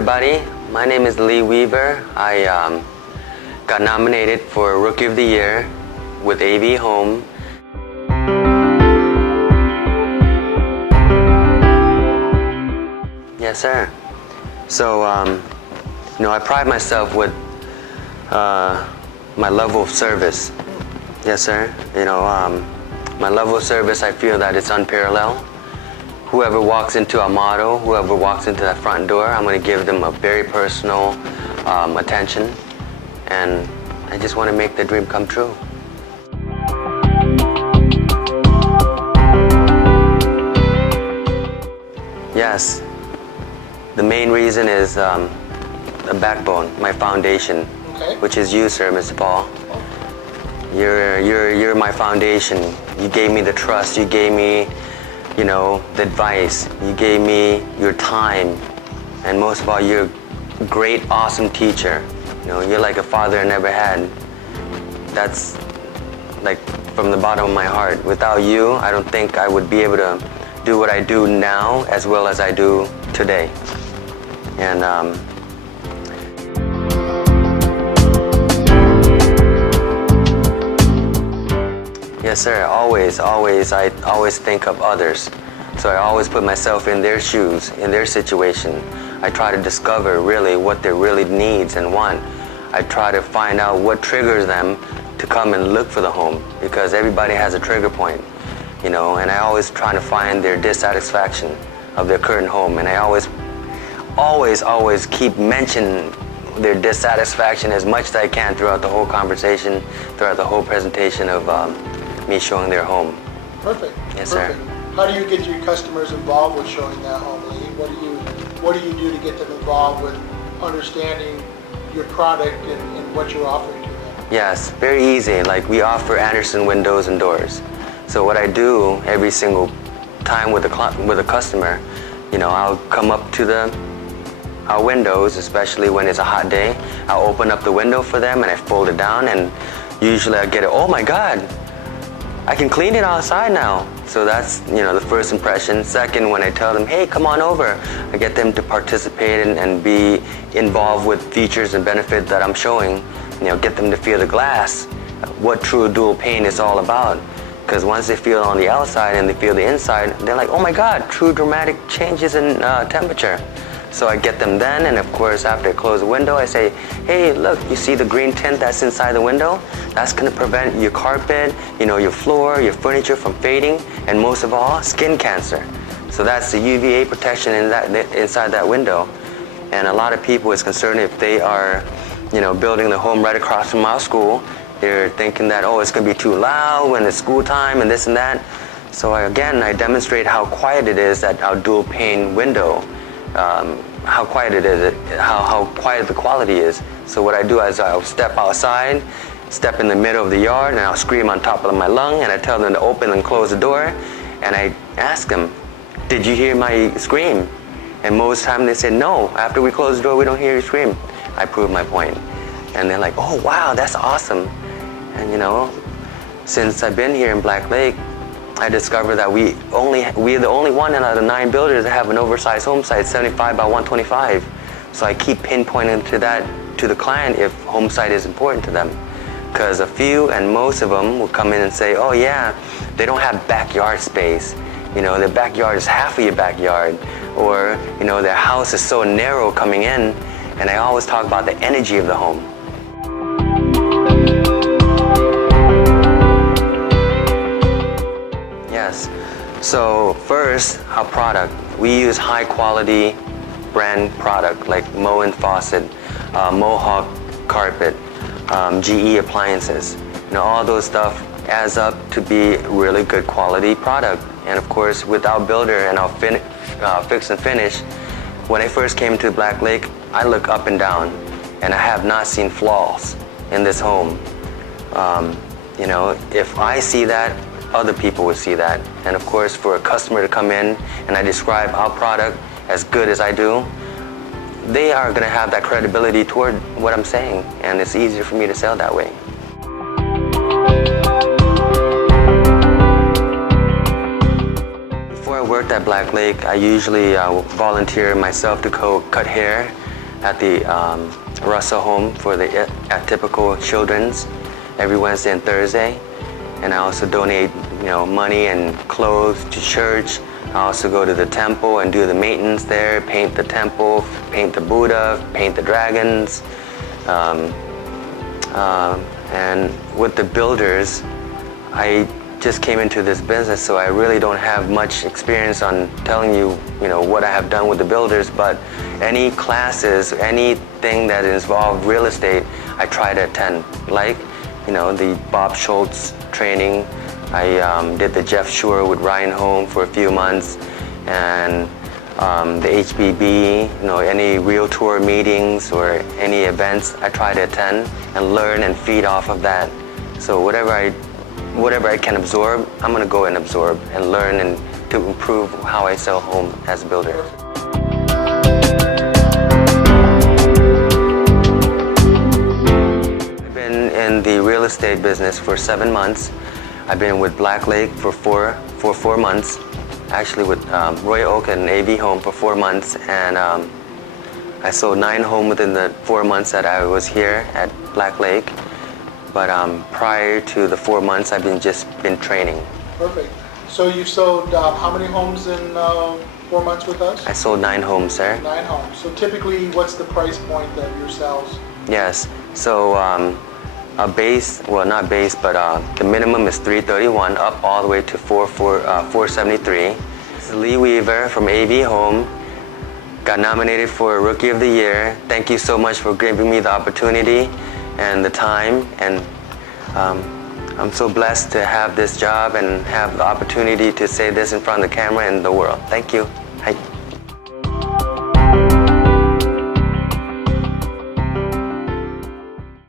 everybody. My name is Lee Weaver. I got nominated for Rookie of the Year with AV Home. Yes, sir. So, I pride myself with my level of service. Yes, sir. My level of service, I feel that it's unparalleled. Whoever walks into a model, whoever walks into that front door, I'm going to give them a very personal attention, and I just want to make the dream come true. Yes, the main reason is the backbone, my foundation, which is you, sir, Mr. Paul. You're my foundation. You gave me the trust. You gave me, the advice. You gave me your time, and most of all, you're a great, awesome teacher. You're like a father I never had. That's like from the bottom of my heart. Without you, I don't think I would be able to do what I do now as well as I do today. And yes, sir. I always think of others. So I always put myself in their shoes, in their situation. I try to discover really what their really needs and want. I try to find out what triggers them to come and look for the home, because everybody has a trigger point, and I always try to find their dissatisfaction of their current home, and I always keep mentioning their dissatisfaction as much as I can throughout the whole conversation, throughout the whole presentation of me showing their home. Perfect. Yes, Perfect. sir. How do you get your customers involved with showing that home, Lee? What do you do to get them involved with understanding your product and what you're offering to them? Yes, very easy. Like, we offer Anderson windows and doors. So what I do every single time with a customer, I'll come up to our windows, especially when it's a hot day. I'll open up the window for them and I fold it down, and usually I get it, oh my God, I can clean it outside now. So that's, the first impression. Second, when I tell them, hey, come on over, I get them to participate and be involved with features and benefits that I'm showing. Get them to feel the glass, what true dual pane is all about. Because once they feel it on the outside and they feel the inside, they're like, oh my God, true dramatic changes in temperature. So I get them then, and of course after I close the window, I say, hey, look, you see the green tint that's inside the window? That's going to prevent your carpet, your floor, your furniture from fading, and most of all, skin cancer. So that's the UVA protection inside that window. And a lot of people is concerned if they are, building the home right across from our school, they're thinking that, oh, it's going to be too loud when it's school time and this and that. So I demonstrate how quiet it is at our dual pane window. How quiet it is, how quiet the quality is. So what I do is I'll step outside, step in the middle of the yard, and I'll scream on top of my lung, and I tell them to open and close the door, and I ask them, did you hear my scream? And most of the time they say, no, after we close the door, we don't hear you scream. I prove my point. And they're like, oh wow, that's awesome. And since I've been here in Black Lake, I discovered that we're the only one out of the 9 builders that have an oversized home site, 75 by 125. So I keep pinpointing to the client if home site is important to them. Because a few and most of them will come in and say, oh yeah, they don't have backyard space. Their backyard is half of your backyard. Or, their house is so narrow coming in. And I always talk about the energy of the home. Yes. So first, our product. We use high quality brand product like Moen faucet, Mohawk carpet, GE appliances. All those stuff adds up to be really good quality product. And of course, with our builder and our fix and finish, when I first came to Black Lake, I look up and down, and I have not seen flaws in this home. If I see that, other people will see that. And of course, for a customer to come in and I describe our product as good as I do, they are going to have that credibility toward what I'm saying, and it's easier for me to sell that way. Before I worked at Black Lake, I usually volunteer myself to cut hair at the Russell Home for the atypical children's every Wednesday and Thursday. And I also donate, money and clothes to church. I also go to the temple and do the maintenance there, paint the temple, paint the Buddha, paint the dragons. And with the builders, I just came into this business, so I really don't have much experience on telling you, what I have done with the builders, but any classes, anything that involves real estate, I try to attend. Like, the Bob Schultz training. I did the Jeff Shore with Ryan Home for a few months, and the HBB, any realtor meetings or any events, I try to attend and learn and feed off of that. So whatever I can absorb, I'm gonna go and absorb and learn and to improve how I sell home as a builder. I've been in the real estate business for 7 months. I've been with Black Lake for four months. Actually with Roy Oak and AV Home for 4 months, and I sold 9 homes within the 4 months that I was here at Black Lake. But prior to the 4 months, I've just been training. Perfect. So you've sold how many homes in 4 months with us? I sold 9 homes, sir. 9 homes. So typically, what's the price point of your sales? Yes. So a base, well not base, but the minimum is $331, up all the way to $473. Lee Weaver from AV Home got nominated for Rookie of the Year. Thank you so much for giving me the opportunity and the time, and I'm so blessed to have this job and have the opportunity to say this in front of the camera and the world. Thank you. Hi.